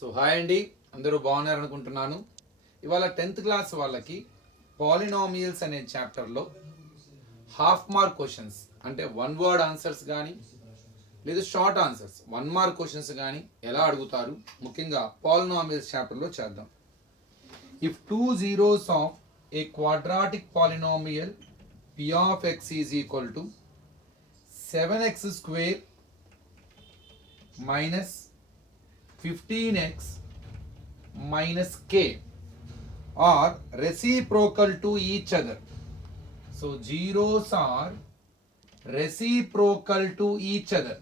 So hi అండి, అందరూ బాగున్నారు అనుకుంటున్నాను. ఇవాళ 10th క్లాస్ వాళ్ళకి పాలినామియల్స్ అనే చాప్టర్లో హాఫ్ మార్క్ క్వశ్చన్స్ అంటే 1 వర్డ్ ఆన్సర్స్ కానీ లేదా షార్ట్ ఆన్సర్స్ 1 మార్క్ క్వశ్చన్స్ కానీ ఎలా అడుగుతారు, ముఖ్యంగా పాలినామియల్స్ చాప్టర్లో చేద్దాం. If 2 zeros of a quadratic polynomial p of x is equal to 7x square minus 15x minus k are reciprocal to each other. So zeros are reciprocal to each other.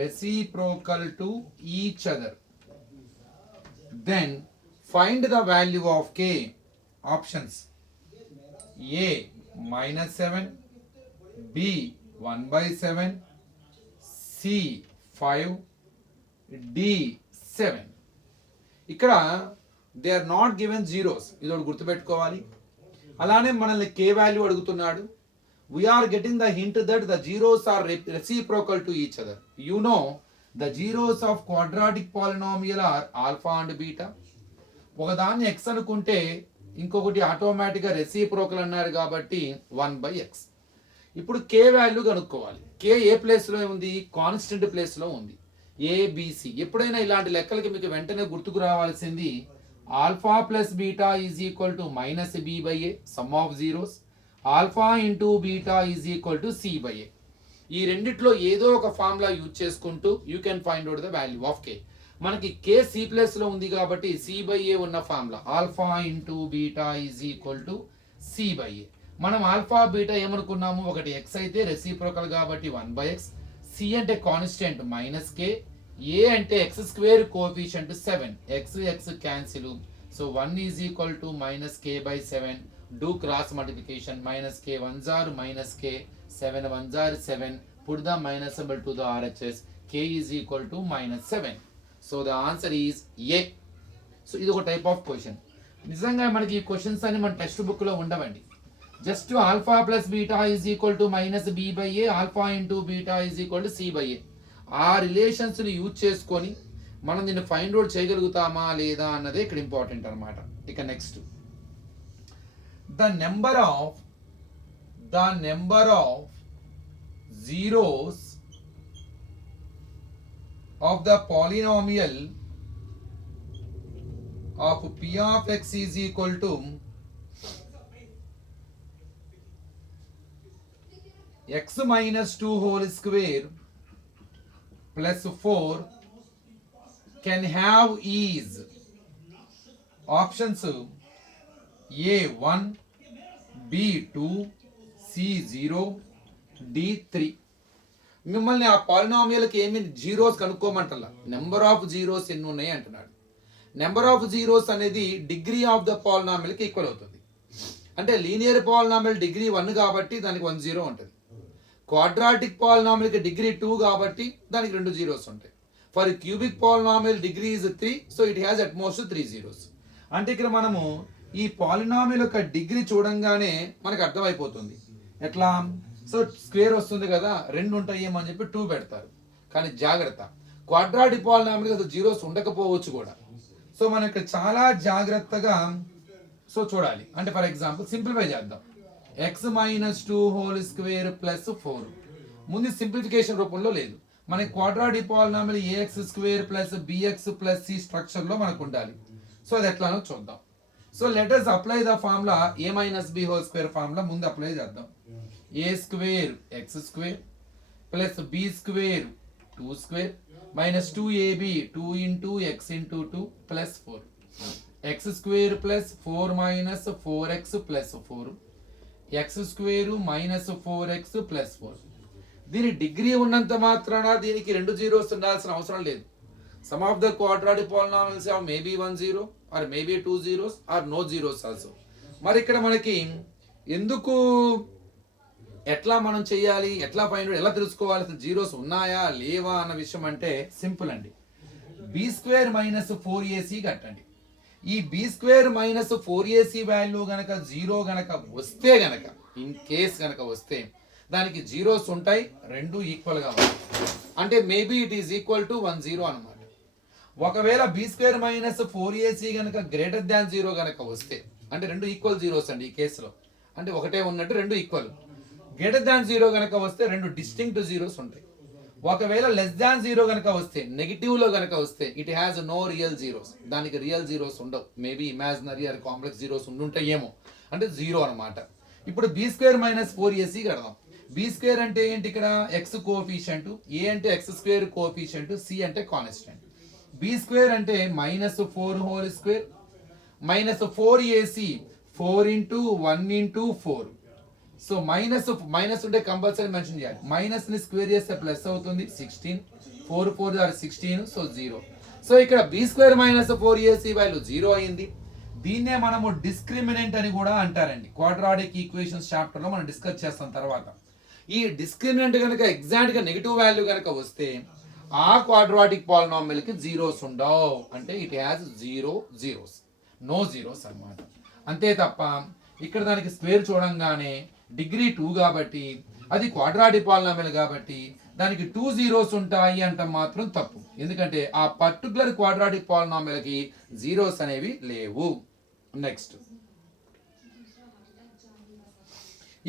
Reciprocal to each other. Then find the value of k. Options: A minus 7, B 1 by 7, C 5, D 7. ఇక్కడ they are not given zeros, ఇది ఒకటి గుర్తుపెట్టుకోవాలి. అలానే మనల్ని K value అడుగుతున్నాడు. We're getting the hint that the zeros are reciprocal to each other. You know the zeros of quadratic polynomial are alpha and beta. ఒకదాన్ని x అనుకుంటే ఇంకొకటి ఆటోమేటిక్గా రెసిప్రోకల్ అన్నారు కాబట్టి 1/x. ఇప్పుడు కే వాల్యూ కనుక్కోవాలి. కే ఏ ప్లేస్లో ఉంది? కాన్స్టెంట్ ప్లేస్లో ఉంది. ఏబిసి. ఎప్పుడైనా ఇలాంటి లెక్కలకి మీకు వెంటనే గుర్తుకు రావాల్సింది alpha plus beta is equal to minus B by A sum of zeros. Alpha into beta is equal to C by A. ఈ రెండిట్లో ఏదో ఒక ఫార్ములా యూజ్ చేసుకుంటూ you can find out the value of K. మనకి K C ప్లేస్లో ఉంది కాబట్టి C by A ఉన్న formula alpha into beta is equal to C by A. మనం ఆల్ఫా బీటా ఏమనుకున్నాము? ఒకటి ఎక్స్ అయితే రెసిప్రోకల్ కాబట్టి 1/x, సి అంటే కాన్స్టెంట్ మైనస్ కే, ఏ అంటే x square coefficient 7, X X cancel. So 1 is equal to minus K by 7. Do cross multiplication. Minus K 1s are minus K, 7 1s are 7. Put the minus symbol to the RHS. K is equal to minus 7. So the answer is a. So ఇది ఒక type of question. నిజంగా మనకి ఈ questions అన్ని మన text బుక్లో ఉండవండి. Just alpha plus beta is equal to minus B by A, alpha into beta is equal to C by A. ఆ రిలేషన్స్ని యూజ్ చేసుకొని మనం దీన్ని ఫైండ్ అవుట్ చేయగలుగుతామా లేదా అన్నదే ఇక్కడ ఇంపార్టెంట్ అనమాట. ఇక next, the number of zeros of the polynomial of p of x is equal to x minus 2 whole square plus 4 can have is options A 1, B 2, C 0, D 3. మిమ్మల్ని ఆ పాలినామియల్కి ఏమి zeros కనుక్కోమంటలా, number of zeros ఎన్ని ఉన్నాయి అంటున్నాడు. Number of zeros అనేది degree of the పాలినామియల్కి equal అవుతుంది. అంటే linear polynomial degree 1 కాబట్టి దానికి 1 జీరో ఉంటుంది. క్వాడ్రాటిక్ పాలినామియల్కి డిగ్రీ 2 కాబట్టి దానికి 2 జీరోస్ ఉంటాయి. For cubic polynomial degree is 3, so it has utmost 3 zeros. అంటే ఇక్కడ మనము ఈ పాలినామియల్ యొక్క డిగ్రీ చూడంగానే మనకు అర్థమైపోతుంది. ఎట్లా? సో స్క్వేర్ వస్తుంది కదా, 2 ఉంటాయేమో అని చెప్పి 2 పెడతారు. కానీ జాగ్రత్త, క్వాడ్రాటిక్ పాలినామియల్ అసలు జీరోస్ ఉండకపోవచ్చు కూడా. సో మనం ఇక్కడ చాలా జాగ్రత్తగా సో చూడాలి. అంటే ఫర్ ఎగ్జాంపుల్ సింప్లిఫై చేద్దాం. X minus 2 whole square plus 4 ముందు సింప్లిఫికేషన్ రూపంలో లేదు. మనకి quadratic polynomial ax square plus bx plus c స్ట్రక్చర్లో మనకు ఉండాలి. సో అది ఎట్లానో చూద్దాం. So let us apply the formula a minus b whole square formula ముందు అప్లై చేద్దాం. A square x square plus b square 2 square minus 2ab 2 into x into 2 plus 4, x square plus 4 minus 4x plus 4, x square minus 4x plus 4. దీని degree ఉన్నంత మాత్రాన దీనికి 2 zeros ఉండాల్సిన అవసరం లేదు. Some of the quadratic polynomials have maybe 1 zero or maybe 2 zeros or no zeros also. మరి ఇక్కడ మనకి ఎందుకు, ఎట్లా మనం చేయాలి, ఎట్లా ఫైండ్ ఎలా తెలుసుకోవాలి అసలు జీరోస్ ఉన్నాయా లేవా అన్న విషయం అంటే సింపుల్ అండి. బి స్క్వేర్ మైనస్ 4ac కట్టండి. ఈ B square minus 4ac value గనక 0 గనక వస్తే గనక, ఇన్ కేస్ గనక వస్తే దానికి జీరోస్ ఉంటాయి, 2 ఈక్వల్గా ఉంటాయి. అంటే maybe it is equal to 1 0 అనమాట. ఒకవేళ బి స్క్వేర్ మైనస్ 4ac కనుక గ్రేటర్ దాన్ 0 కనుక వస్తే, అంటే రెండు ఈక్వల్ జీరోస్ అండి ఈ కేసులో, అంటే ఒకటే ఉన్నట్టు రెండు ఈక్వల్. గ్రేటర్ దాన్ 0 కనుక వస్తే రెండు డిస్టింక్ట్ జీరోస్ ఉంటాయి. ఒకవేళ లెస్ దాన్ 0 కనుక వస్తే, నెగిటివ్ లో కనుక వస్తే, it has no real zeros, దానికి రియల్ జీరోస్ ఉండవు. Maybe imaginary or complex zeros ఉండుంటాయేమో, అంటే జీరో అనమాట. ఇప్పుడు బి స్క్వేర్ మైనస్ 4ac కడదాం. బి స్క్వేర్ అంటే ఏంటి, ఇక్కడ ఎక్స్ కోఎఫిషియంట్, ఏ అంటే ఎక్స్ స్క్వేర్ కోఎఫిషియంట్, సి అంటే కాన్స్టెంట్. బి స్క్వేర్ అంటే -4 whole square minus 4ac 4 into 1 into 4. So minus ఉంటే కంపల్సరీ మెన్షన్ చేయాలి. మైనస్ ని స్క్వేర్ చేస్తే ప్లస్ అవుతుంది 16, 4 4 ఆర్ 16, సో 0. సో ఇక్కడ b square minus 4ac value 0 అయింది. దీన్నే మనము డిస్క్రిమినెంట్ అని కూడా అంటారండి. క్వాడ్రాటిక్ ఈక్వేషన్స్ చాప్టర్ లో మనం డిస్కస్ చేస్తాం తర్వాత. ఈ డిస్క్రిమినెంట్ కనుక ఎగ్జాక్ట్ గా నెగిటివ్ వాల్యూ కనుక వస్తే ఆ క్వాడ్రాటిక్ పాలినామియల్ కి జీరోస్ ఉండవు, అంటే it has 0 zeros, no zeros అన్నమాట. అంతే తప్ప ఇక్కడ దానికి స్క్వేర్ చూడంగానే డిగ్రీ 2 కాబట్టి అది క్వాడ్రాటిక్ పాలినామియల్ కాబట్టి దానికి 2 జీరోస్ ఉంటాయి అంటే మాత్రం తప్పు. ఎందుకంటే ఆ పర్టికులర్ క్వాడ్రాటిక్ పాలినామియల్ కి జీరోస్ అనేవి లేవు. Next,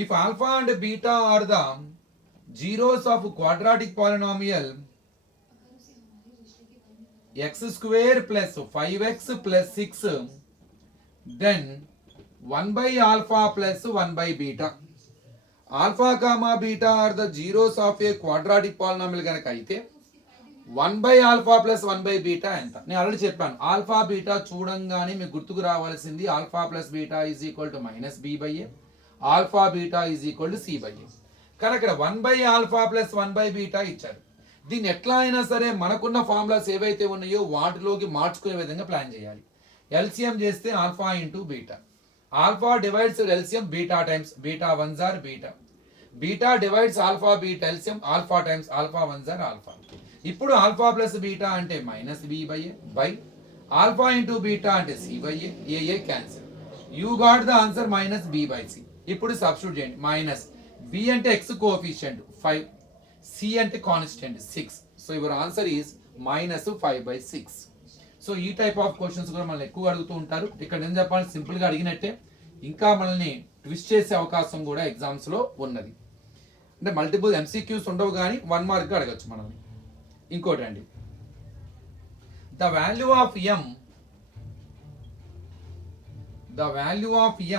if alpha and beta are the zeros of quadratic polynomial x square plus 5x plus 6, then 1 by alpha plus 1 by beta. Alpha comma beta are the zeros of a quadratic polynomial కనుక అయితే 1 by alpha plus 1 by beta ఎంత? నేను already చెప్పాను, alpha beta చూడంగానే మీకు గుర్తుకు రావాల్సింది alpha plus beta is equal to minus B by A, alpha beta is equal to C by a. కానీ ఇక్కడ 1 by alpha plus 1 by beta ఇచ్చారు. దీన్ని ఎట్లా అయినా సరే మనకున్న ఫార్ములాస్ ఏవైతే ఉన్నాయో వాటిలోకి మార్చుకునే విధంగా ప్లాన్ చేయాలి. ఎల్సిఎం చేస్తే alpha into beta, alpha divides LCM beta times beta once or beta, beta divides alpha beta LCM alpha times alpha once or alpha. ఇప్పుడు ఆల్ఫా ప్లస్ బీటా అంటే minus B by a by alpha into beta అంటే c by a, a cancel, you got the answer minus B by c. ఇప్పుడు substitute చేయండి. Minus b అంటే x coefficient 5, c అంటే constant 6. So your answer is minus 5/6. So ఈ type of questions కూడా మనల్ని ఎక్కువ అడుగుతూ ఉంటారు. ఇక్కడ నేను చెప్పాలి, సింపుల్ గా అడిగినట్టే ఇంకా మనల్ని ట్విస్ట్ చేసే అవకాశం కూడా ఎగ్జామ్స్ లో ఉన్నది. అంటే మల్టిపుల్ ఎంసీక్యూస్ ఉండవు కానీ 1 మార్క్ గా అడగచ్చు మనల్ని. ఇంకోటి అండి, the value of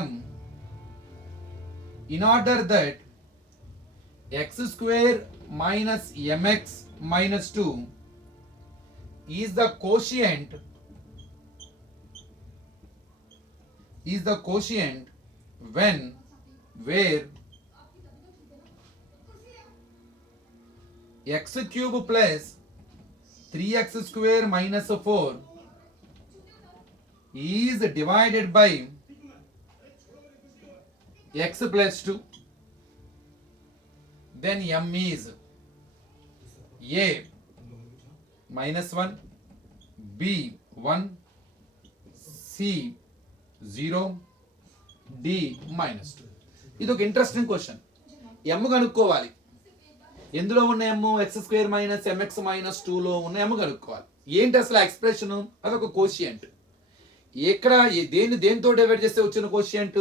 m in order that x square minus mx minus 2 is the quotient when where x cube plus 3x square minus 4 is divided by x plus 2, then m is a minus 1, b 1, c 0, d minus 2. ఇది ఒక interesting question. m కనుక్కోవాలి. ఎందులో ఉన్న m? X square minus m x minus 2లో ఉన్న m కనుక్కోవాలి. ఏంటి అసలు ఎక్స్ప్రెషన్? అదొక కోషియంట్. ఎక్కడ దేనితో డివైడ్ చేస్తే వచ్చిన quotient?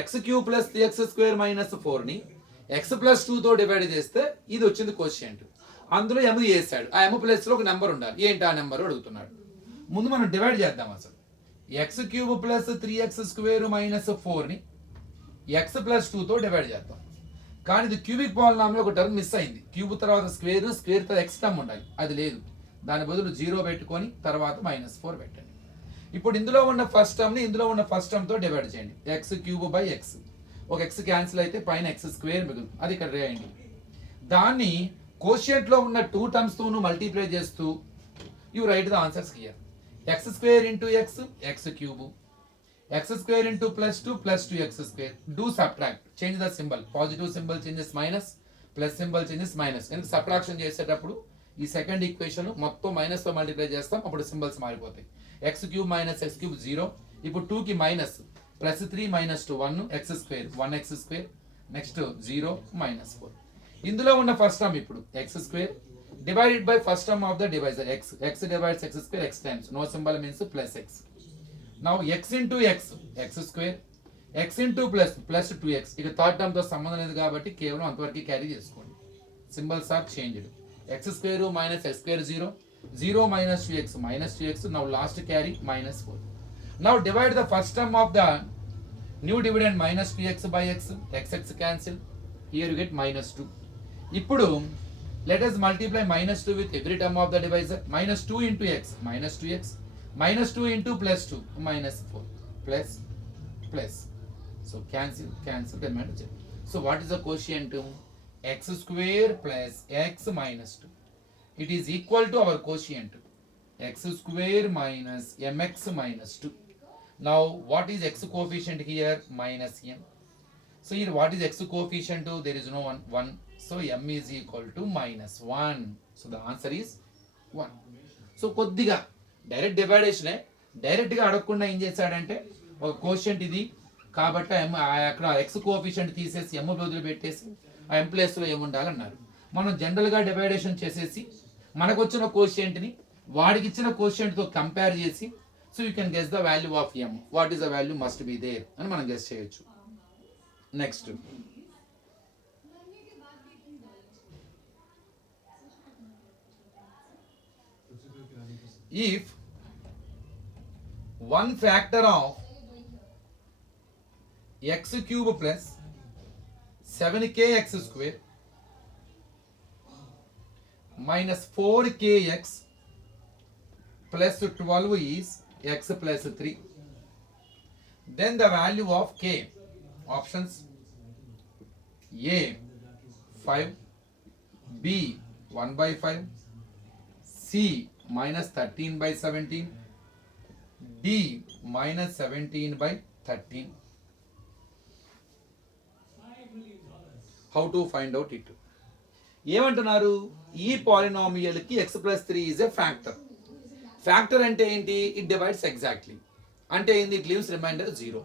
X cube plus 3x square minus 4ని ఎక్స్ ప్లస్ 2తో డివైడ్ చేస్తే ఇది వచ్చింది కోషియంట్. అందులో m చేశాడు. ఆ m ప్లస్ లో ఒక నెంబర్ ఉండాలి. ఏంటి ఆ నెంబర్ అడుగుతున్నాడు. ముందు మనం డివైడ్ చేద్దాం. అసలు x cube plus 3x square minus 4ని ఎక్స్ ప్లస్ 2తో డివైడ్ చేద్దాం. కానీ ఇది క్యూబిక్ పాలినామియల్ ఒక టర్మ్ మిస్ అయింది. క్యూబ్ తర్వాత స్క్వేర్, స్క్వేర్ తర్వాత ఎక్స్ టర్మ్ ఉండాలి, అది లేదు. దాని బదులు 0 పెట్టుకొని తర్వాత -4 పెట్టండి. ఇప్పుడు ఇందులో ఉన్న ఫస్ట్ టర్మ్ ని ఇందులో ఉన్న ఫస్ట్ టర్మ్ తో డివైడ్ చేయండి. ఎక్స్ క్యూబ్ బై ఎక్స్, ఒక ఎక్స్ క్యాన్సిల్ అయితే పైన ఎక్స్ స్క్వేర్ మిగులుతుంది, అది ఇక్కడ రాయండి. దాన్ని కోషియంట్ లో ఉన్న 2 టర్మ్స్ తోను మల్టిప్లై చేస్తూ you right the answers here. X square into X, X cube, X square into plus 2 plus 2x square. Do subtract, change the symbol. Positive symbol changes minus, plus symbol changes minus. ఎందుకు subtraction చేసేటప్పుడు ఈ second equation మొత్తం minus తో multiply చేస్తాం, అప్పుడు symbols మారిపోతాయి. X cube minus X cube 0. ఇప్పుడు 2 కి minus, plus 3 minus 2 1 X square 1x square, next 0 -4. ఇందులో ఉన్న ఫస్ట్ టర్మ్ ఇప్పుడు X square, divided by first term of the divisor x. X divides x square x times. No symbol means plus x. Now x into x, x square, x into plus 2x. ఇక third term తో సంబంధం లేదు కాబట్టి కేవలం అంతవరకు carry చేసుకోండి. Symbols are changed. x square minus x square 0, 0 minus 2x minus 2x. Now last carry minus 4. Now divide the first term of the new dividend minus 2x by x. X cancel. Here you get minus 2. ఇప్పుడు let us multiply minus 2 with every term of the divisor. Minus 2 into x minus 2x. Minus 2 into plus 2 minus 4 plus. So cancel remainder. So what is the quotient? X square plus x minus 2. It is equal to our quotient x square minus mx minus 2. Now what is x coefficient here? Minus m. So here what is x coefficient? There is no 1. So m is equal to minus 1. So the answer is 1. So కొద్దిగా direct డివైడేషనే, డైరెక్ట్గా అడగకుండా ఏం చేశాడంటే ఒక quotient ఇది కాబట్టి అక్కడ X coefficient తీసేసి ఎమ్ బదులు పెట్టేసి ఆ ఎం ప్లేస్లో ఏముండాలన్నారు. మనం జనరల్గా డివైడేషన్ చేసేసి మనకు వచ్చిన కోషియంట్ని వాడికి ఇచ్చిన కోషియంట్తో కంపేర్ చేసి so you can guess the value of m. What is the value must be there అని మనం గెస్ చేయొచ్చు. Next if one factor of x cube plus 7kx square minus 4kx plus 12 is x plus 3, then the value of k. Options: A 5, B 1 by 5, C minus 13 by 17, D minus 17 by 13. How to find out it? ఏమంటున్నారు? ఈ polynomial కి x plus 3 is a factor. Factor అంటే ఏంటి? It divides exactly. అంటే ఏంది? It leaves remainder 0.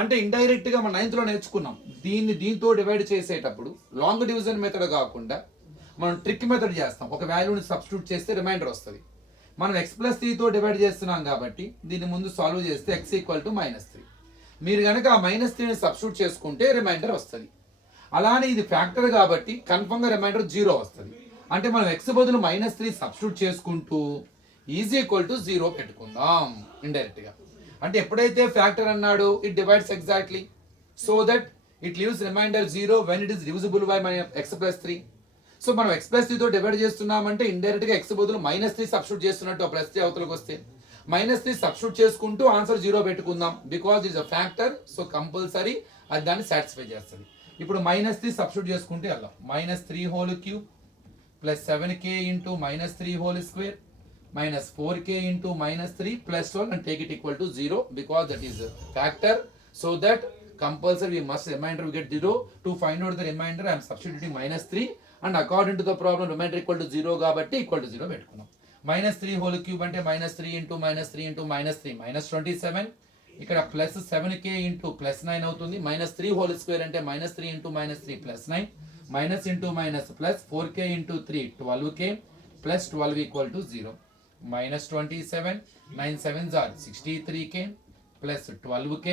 అంటే indirect గా మనం 9th లో నేర్చుకున్నాం. దీంతో డివైడ్ చేసేటప్పుడు లాంగ్ డివిజన్ మెథడ్ కాకుండా మనం ట్రిక్ మెథడ్ చేస్తాం. ఒక వాల్యూని సబ్స్టిట్యూట్ చేస్తే రిమైండర్ వస్తుంది. మనం x plus 3తో డివైడ్ చేస్తున్నాం కాబట్టి దీన్ని ముందు సాల్వ్ చేస్తే x ఈక్వల్ టు -3. మీరు కనుక ఆ -3ని సబ్స్టిట్యూట్ చేసుకుంటే రిమైండర్ వస్తుంది. అలానే ఇది ఫ్యాక్టర్ కాబట్టి కన్ఫర్మ్గా రిమైండర్ 0 వస్తుంది. అంటే మనం x బదులు -3 సబ్స్టిట్యూట్ చేసుకుంటూ ఈజ్ ఈక్వల్ టు 0 పెట్టుకుందాం ఇండైరెక్ట్ గా. అంటే ఎప్పుడైతే ఫ్యాక్టర్ అన్నాడు it divides exactly so that it leaves remainder 0 when it is divisible by x plus 3. So మనం x plus 3తో డివైడ్ చేస్తున్నామంటే ఇండైరెక్ట్ గా x బదులు -3 సబ్స్టిట్యూట్ చేస్తున్నట్టు ఆ +3 అవతలకు వస్తే -3 సబ్స్టిట్యూట్ చేసుకుంటూ ఆన్సర్ 0 పెట్టుకుందాం. Because is a factor so compulsory అది దాన్ని సాటిస్ఫై చేస్తుంది. ఇప్పుడు -3 సబ్స్టిట్యూట్ చేసుకుంటే వెళ్దాం. -3 whole cube plus 7k into -3 whole square minus 4k into -3 plus 12 and take it equal to 0 because that is a factor. So that compulsory we must remainder we get 0. To find out the remainder I am substituting -3 and according to the problem remainder equal to 0 కాబట్టి equal to 0 పెట్టుకున్నాం. -3 whole cube అంటే -3 into -3 into -3 -27. ఇక్కడ plus 7k into +9 అవుతుంది. -3 whole square అంటే -3 into -3 +9 minus into minus plus 4k into 3 12k plus 12 equal to 0. -27 9 7s are 63k plus 12k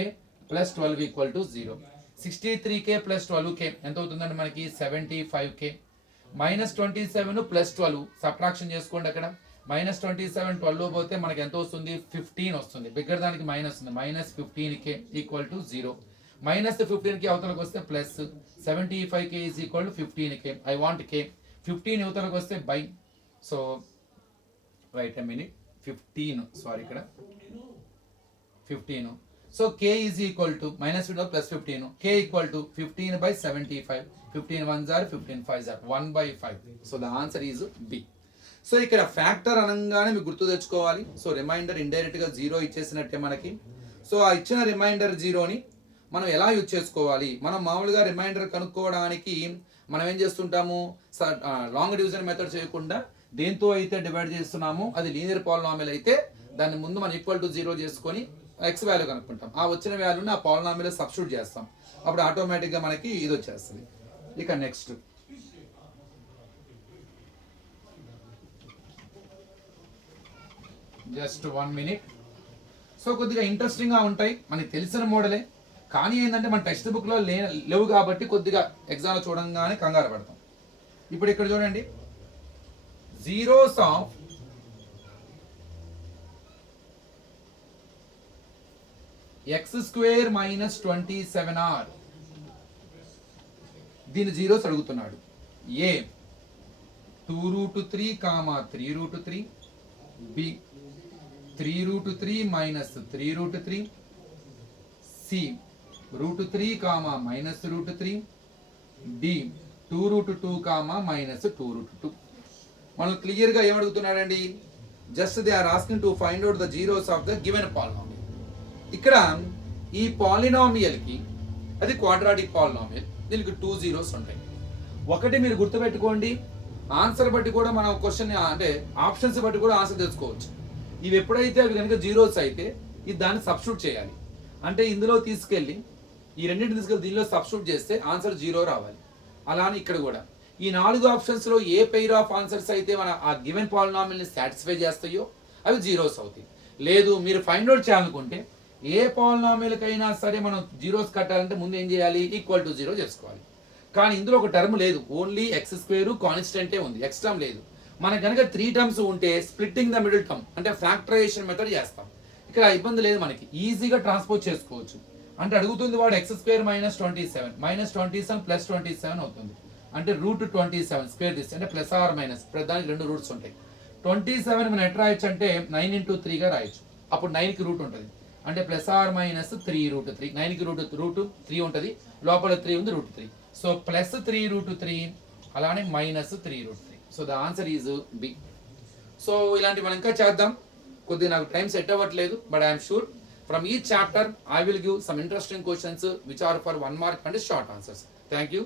plus 12 equal to 0. 63k plus 12k ఎంత అవుతుందండి మనకి 75k. -27 plus 12 subtraction చేసుకోండి. అక్కడ -27 12 పోతే మనకి ఎంత వస్తుంది? 15 వస్తుంది. బిగ్గర దానికి మైనస్ ఉంది. -15k equal to 0. -15k అవతలకు వస్తే plus 75k is equal to 15k. I want k. 15 అవతలకు వస్తే by. So right a minute 15 sorry ఇక్కడ 15. So k is equal to -15 plus 15 k equal to 15 by 75. 15 1s are 15 5s are 1 by 5. So the answer is B. So ఇక్కడ factor అనగానే మీకు గుర్తు తెచ్చుకోవాలి. So remainder indirect గా 0 ఇచ్చేసినట్టే మనకి. So ఆ ఇచ్చిన రిమైండర్ 0ని మనం ఎలా యూజ్ చేసుకోవాలి? మనం మామూలుగా రిమైండర్ కనుక్కోవడానికి మనం ఏం చేస్తుంటాము? లాంగ్ డివిజన్ మెథడ్ చేయకుండా దేంతో అయితే డివైడ్ చేస్తున్నామో అది లీనియర్ పాలినామియల్ అయితే దాని ముందు మనం ఈక్వల్ టు 0 చేసుకొని x వాల్యూ కనుక్కుంటాం. ఆ వచ్చిన వాల్యూని ఆ పాలినామియల్ సబ్స్టిట్యూట్ చేస్తాం. అప్పుడు ఆటోమేటిక్గా మనకి ఇది వచ్చేస్తుంది. ఇక నెక్స్ట్ జస్ట్ 1 మినిట్. సో కొద్దిగా ఇంట్రెస్టింగ్గా ఉంటాయి, మనకి తెలిసిన మోడలే, కానీ ఏంటంటే మన టెక్స్ట్ బుక్లో లేవు కాబట్టి కొద్దిగా ఎగ్జామ్లో చూడంగానే కంగారు పడతాం. ఇప్పుడు ఇక్కడ చూడండి, zeros of x square minus 27r, దీని జీరోస్ అడుగుతున్నాడు. A 2√3, 3√3, b 3√3 minus 3√3, c √3, -√3, d 2√2, minus 2√2. మనం క్లియర్గా ఏమడుగుతున్నాడండి, just they are asking to find out the zeros of the given polynomial. ఇక్కడ ఈ పాలినామియల్కి అది క్వాడ్రాటిక్ పాలినామియల్, దీనికి 2 జీరోస్ ఉంటాయి. ఒకటి మీరు గుర్తుపెట్టుకోండి, ఆన్సర్ బట్టి కూడా మనం క్వశ్చన్ అంటే ఆప్షన్స్ బట్టి కూడా ఆన్సర్ తెలుసుకోవచ్చు. ఇవి ఎప్పుడైతే అవి కనుక జీరోస్ అయితే ఇది దాన్ని సబ్స్టిట్యూట్ చేయాలి. అంటే ఇందులో తీసుకెళ్ళి ఈ రెండింటిని తీసుకెళ్ళి దీనిలో సబ్స్టిట్యూట్ చేస్తే ఆన్సర్ 0 రావాలి. అలానే ఇక్కడ కూడా ఈ 4 ఆప్షన్స్లో ఏ పెయిర్ ఆఫ్ ఆన్సర్స్ అయితే మన ఆ గివెన్ పాలినామియల్ని సాటిస్ఫై చేస్తాయో అవి జీరోస్ అవుతాయి. లేదు మీరు ఫైండ్ అవుట్ చేయాలనుకుంటే ఏ పాలినామియల్కైనా సరే మనం జీరోస్ కట్టాలంటే ముందు ఏం చేయాలి, ఈక్వల్ టు 0 చేసుకోవాలి. కానీ ఇందులో ఒక టర్మ్ లేదు, ఓన్లీ ఎక్స్ స్క్వేర్ కాన్స్టెంటే ఉంది, ఎక్స్ టర్మ్ లేదు. మనకు కనుక 3 టర్మ్స్ ఉంటే స్ప్లిట్టింగ్ ద మిడిల్ టర్మ్ అంటే ఫ్యాక్టరైజేషన్ మెథడ్ చేస్తాం. ఇక్కడ ఇబ్బంది లేదు, మనకి ఈజీగా ట్రాన్స్పోజ్ చేసుకోవచ్చు. అంటే అడుగుతుంది వాడు ఎక్స్ స్క్వేర్ -27, -27 ప్లస్ 27 అవుతుంది. అంటే √27 స్క్వేర్ తీస్తే అంటే ప్లస్ ఆర్ మైనస్, దానికి 2 రూట్స్ ఉంటాయి. 27 మనం ఎట్లా రాయొచ్చు అంటే 9 × 3గా రాయొచ్చు. అప్పుడు 9కి రూట్ ఉంటుంది, అంటే ప్లస్ ఆర్ మైనస్ 3√3. 9కి రూట్ 3 ఉంటుంది, లోపల 3 ఉంది, √3. సో ప్లస్ 3√3 అలానే -3√3. So the answer is B. So ఇలాంటివి మనం ఇంకా చేద్దాం, కొద్దిగా నాకు టైం సెట్ అవ్వట్లేదు, బట్ ఐఎమ్ షూర్ ఫ్రమ్ ఈ chapter I will give some interesting questions which are for 1 mark and short answers. Thank you.